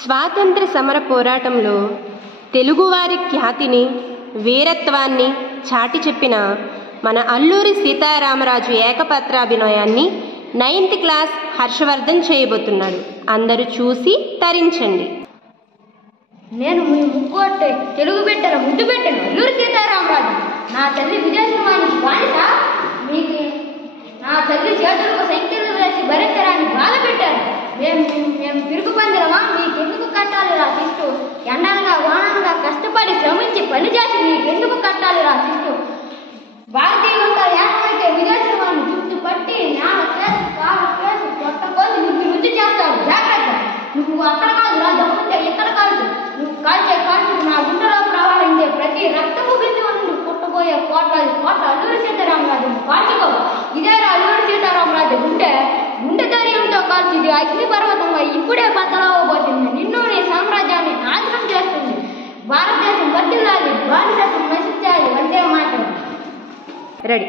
స్వాతంత్ర సమర పోరాటంలో తెలుగువారి ఖ్యాతిని వీరత్వాన్ని చాటి చెప్పిన మన అల్లూరి సీతారామరాజు ఏకపాత్రాభినయాన్ని 9th క్లాస్ హర్షవర్ధన్ చేయబోతున్నాడు. అందరూ చూసి తరించండి. నేను మీ ముక్కోటే తెలుగు బిడ్డల ముద్దు పెట్టాను అల్లూరి సీతారామరాజు. నా తల్లి విజయసింహాన్ని బానిస మీకు నా తల్లి చేతులకు సంఖ్యలు వేసి భరించడానికి బాధ పెట్టారు. మేము తిరుగు పందిరమా మీకెందుకు కట్టాలి రా శిస్తు? ఎండలుగా వానంగా కష్టపడి శ్రమించి పనిచేసి మీకెందుకు కట్టాలి రా శిస్తు? భారతీయులంతా ఏకమైతే విజయసింహాన్ని చుట్టూ పట్టి నేల కేసు కాలు కేసు కొత్త కోసి రుచి చేస్తాడు. జాగ్రత్త, నువ్వు అక్కడ కాదు రా, దమ్ముంటే ఇక్కడ కాదు. నువ్వు కాల్చే నా గుండెలో ప్రవాహించే ప్రతి రక్తపు బిందువు నుండి పుట్టబోయే కోట అల్లూరి సీతారామరాజు కాల్చుకో. ఇదే రా అల్లూరి సీతారామరాజు గుండె ధైర్యంతో కాల్చింది అగ్ని పర్వతంగా ఇప్పుడే బద్దలవబోతుంది. నిన్ను నీ సామ్రాజ్యాన్ని నాశనం చేస్తుంది. భారతదేశం వర్ధిల్లాలి, బానిసత్వం నశించాలి. వందే మాతరం. రెడీ.